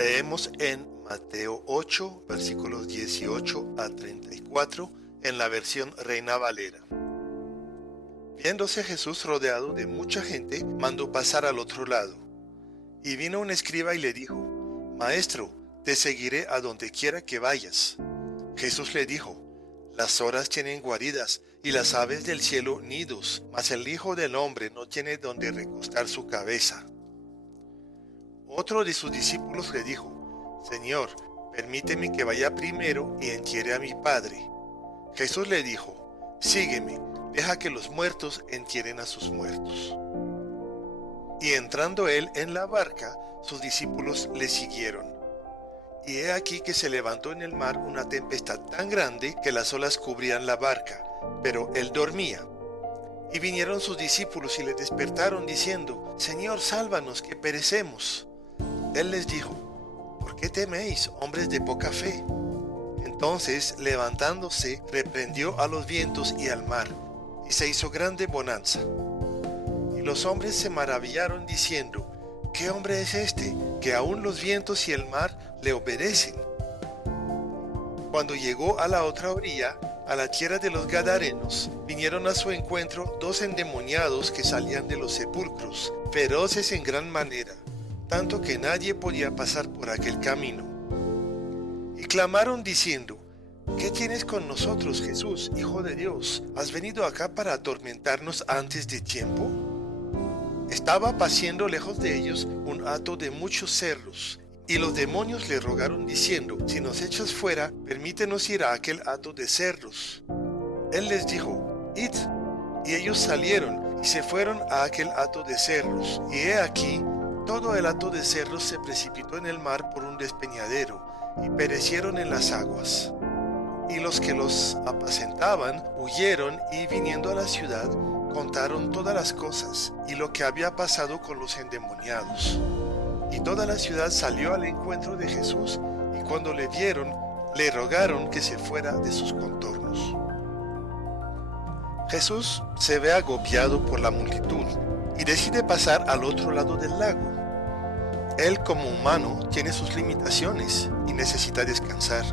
Leemos en Mateo 8, versículos 18 a 34, en la versión Reina Valera. Viéndose Jesús rodeado de mucha gente, mandó pasar al otro lado. Y vino un escriba y le dijo: Maestro, te seguiré a donde quiera que vayas. Jesús le dijo: Las zoras tienen guaridas y las aves del cielo nidos, mas el Hijo del Hombre no tiene donde recostar su cabeza. Otro de sus discípulos le dijo: Señor, permíteme que vaya primero y entierre a mi padre. Jesús le dijo: Sígueme, deja que los muertos entierren a sus muertos. Y entrando él en la barca, sus discípulos le siguieron. Y he aquí que se levantó en el mar una tempestad tan grande que las olas cubrían la barca, pero él dormía. Y vinieron sus discípulos y le despertaron diciendo: Señor, sálvanos, que perecemos. Él les dijo: ¿Por qué teméis, hombres de poca fe? Entonces, levantándose, reprendió a los vientos y al mar, y se hizo grande bonanza. Y los hombres se maravillaron diciendo: ¿Qué hombre es este, que aun los vientos y el mar le obedecen? Cuando llegó a la otra orilla, a la tierra de los Gadarenos, vinieron a su encuentro dos endemoniados que salían de los sepulcros, feroces en gran manera, tanto que nadie podía pasar por aquel camino. Y clamaron diciendo: ¿Qué tienes con nosotros, Jesús, Hijo de Dios? ¿Has venido acá para atormentarnos antes de tiempo? Estaba paciendo lejos de ellos un hato de muchos cerdos, y los demonios le rogaron diciendo: Si nos echas fuera, permítenos ir a aquel hato de cerdos. Él les dijo: Id. Y ellos salieron y se fueron a aquel hato de cerdos, y he aquí, todo el hato de cerdos se precipitó en el mar por un despeñadero, y perecieron en las aguas. Y los que los apacentaban huyeron, y viniendo a la ciudad, contaron todas las cosas, y lo que había pasado con los endemoniados. Y toda la ciudad salió al encuentro de Jesús, y cuando le vieron, le rogaron que se fuera de sus contornos. Jesús se ve agobiado por la multitud, y decide pasar al otro lado del lago. Él, como humano, tiene sus limitaciones y necesita descansar.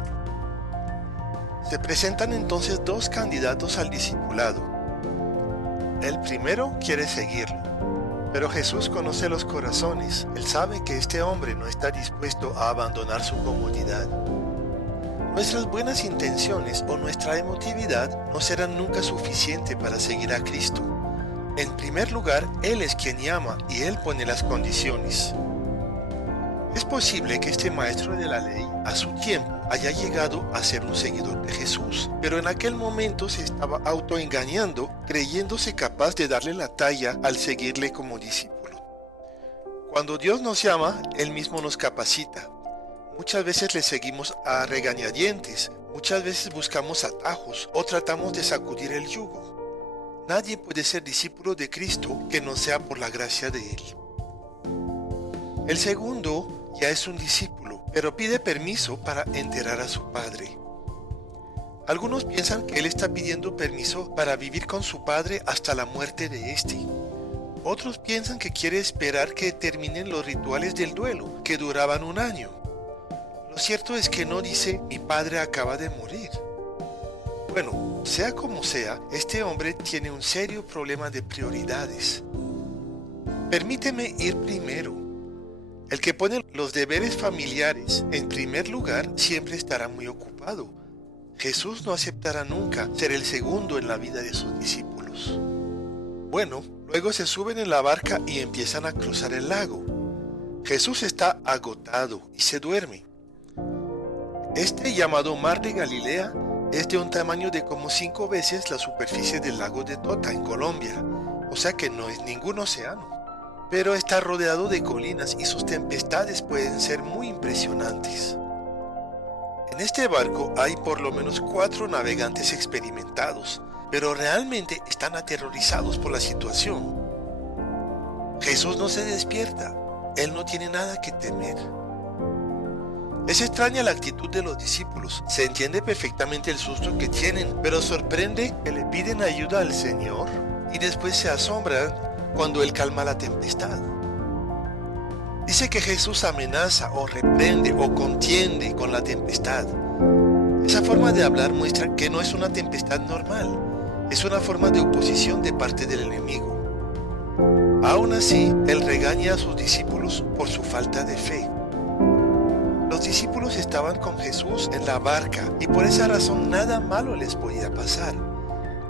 Se presentan entonces dos candidatos al discipulado. El primero quiere seguirlo, pero Jesús conoce los corazones. Él sabe que este hombre no está dispuesto a abandonar su comodidad. Nuestras buenas intenciones o nuestra emotividad no serán nunca suficiente para seguir a Cristo. En primer lugar, Él es quien llama y Él pone las condiciones. Es posible que este maestro de la ley, a su tiempo, haya llegado a ser un seguidor de Jesús, pero en aquel momento se estaba autoengañando, creyéndose capaz de darle la talla al seguirle como discípulo. Cuando Dios nos llama, Él mismo nos capacita. Muchas veces le seguimos a regañadientes, muchas veces buscamos atajos o tratamos de sacudir el yugo. Nadie puede ser discípulo de Cristo que no sea por la gracia de Él. El segundo ya es un discípulo, pero pide permiso para enterrar a su padre. Algunos piensan que él está pidiendo permiso para vivir con su padre hasta la muerte de éste. Otros piensan que quiere esperar que terminen los rituales del duelo, que duraban un año. Lo cierto es que no dice: mi padre acaba de morir. Bueno, sea como sea, este hombre tiene un serio problema de prioridades. Permíteme ir primero. El que pone los deberes familiares en primer lugar siempre estará muy ocupado. Jesús no aceptará nunca ser el segundo en la vida de sus discípulos. Bueno, luego se suben en la barca y empiezan a cruzar el lago. Jesús está agotado y se duerme. Este llamado Mar de Galilea es de un tamaño de como 5 veces la superficie del lago de Tota en Colombia, o sea que no es ningún océano. Pero está rodeado de colinas y sus tempestades pueden ser muy impresionantes. En este barco hay por lo menos 4 navegantes experimentados, pero realmente están aterrorizados por la situación. Jesús no se despierta, Él no tiene nada que temer. Es extraña la actitud de los discípulos, se entiende perfectamente el susto que tienen, pero sorprende que le piden ayuda al Señor y después se asombran cuando Él calma la tempestad. Dice que Jesús amenaza o reprende o contiende con la tempestad. Esa forma de hablar muestra que no es una tempestad normal, es una forma de oposición de parte del enemigo. Aún así, él regaña a sus discípulos por su falta de fe. Los discípulos estaban con Jesús en la barca y por esa razón nada malo les podía pasar.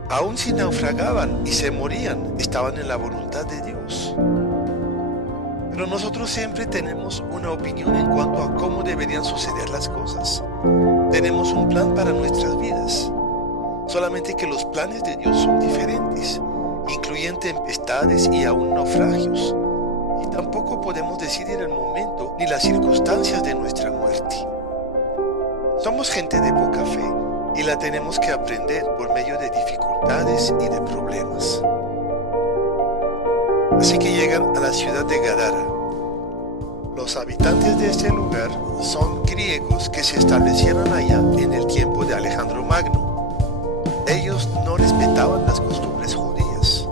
Aun si naufragaban y se morían, estaban en la voluntad de Dios. Pero nosotros siempre tenemos una opinión en cuanto a cómo deberían suceder las cosas. Tenemos un plan para nuestras vidas, solamente que los planes de Dios son diferentes, incluyen tempestades y aún naufragios, y tampoco podemos decidir el momento ni las circunstancias de nuestra muerte. Somos gente de poca fe y la tenemos que aprender por medio de dificultades y de problemas. Así que llegan a la ciudad de Gadara. Los habitantes de este lugar son griegos que se establecieron allá en el tiempo de Alejandro Magno. Ellos no respetaban las costumbres judías.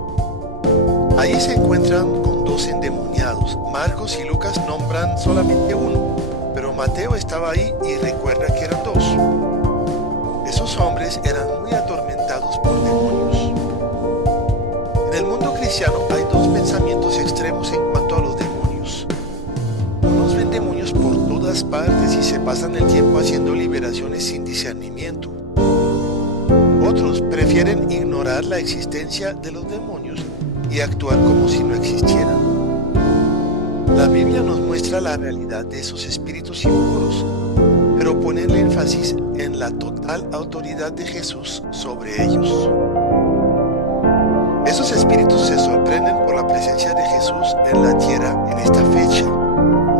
Allí se encuentran con dos endemoniados. Marcos y Lucas nombran solamente uno, pero Mateo estaba ahí y recuerda que eran dos. Esos hombres eran muy atormentados por demonios. En el mundo cristiano hay dos pensamientos extremos en cuanto a los demonios. Unos ven demonios por todas partes y se pasan el tiempo haciendo liberaciones sin discernimiento. Otros prefieren ignorar la existencia de los demonios y actuar como si no existieran. La Biblia nos muestra la realidad de esos espíritus impuros, pero pone el énfasis en la total autoridad de Jesús sobre ellos. Esos espíritus se sorprenden por la presencia de Jesús en la tierra en esta fecha.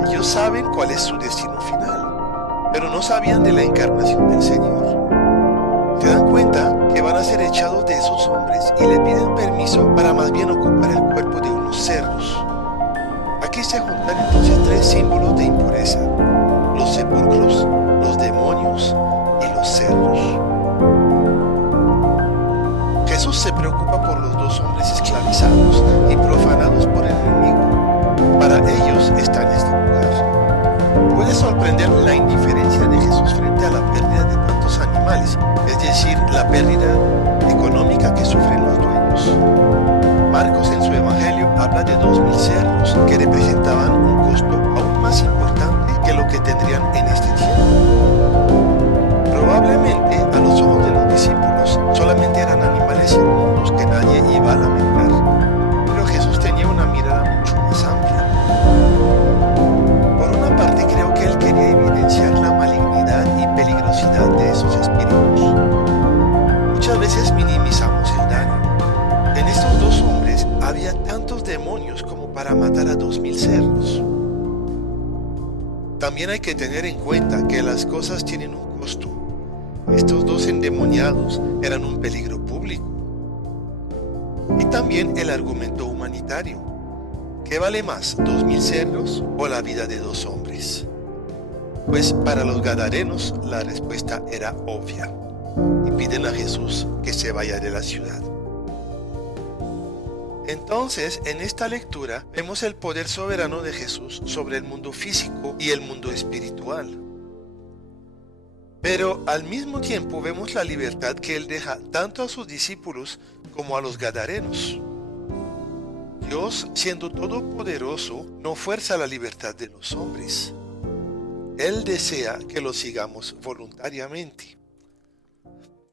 Ellos saben cuál es su destino final, pero no sabían de la encarnación del Señor. Se dan cuenta que van a ser echados de esos hombres y le piden permiso para más bien ocupar el cuerpo de unos cerdos. Aquí se juntan entonces tres símbolos de impureza: los sepulcros, los demonios y los cerdos. Jesús se preocupa por los dos hombres esclavizados y profanados por el enemigo. Para ellos está en este lugar. Puede sorprender la indiferencia de Jesús frente a la pérdida de tantos animales, es decir, la pérdida económica que sufren los dueños. Marcos en su evangelio habla de 2000 cerdos que representaban un costo aún más importante que lo que tendrían en este tiempo. Probablemente a los ojos de los discípulos solamente eran animales inmundos que nadie iba a lamentar, pero Jesús tenía una mirada mucho más amplia. Por una parte creo que él quería evidenciar la malignidad y peligrosidad de esos espíritus. Muchas veces minimizamos el daño. En estos dos hombres había tantos demonios como para matar a 2000 cerdos. También hay que tener en cuenta que las cosas tienen un costo. Estos dos endemoniados eran un peligro público. Y también el argumento humanitario. ¿Qué vale más, 2000 cerdos o la vida de dos hombres? Pues para los gadarenos la respuesta era obvia y piden a Jesús que se vaya de la ciudad. Entonces, en esta lectura vemos el poder soberano de Jesús sobre el mundo físico y el mundo espiritual. Pero al mismo tiempo vemos la libertad que Él deja tanto a sus discípulos como a los gadarenos. Dios, siendo todopoderoso, no fuerza la libertad de los hombres. Él desea que lo sigamos voluntariamente.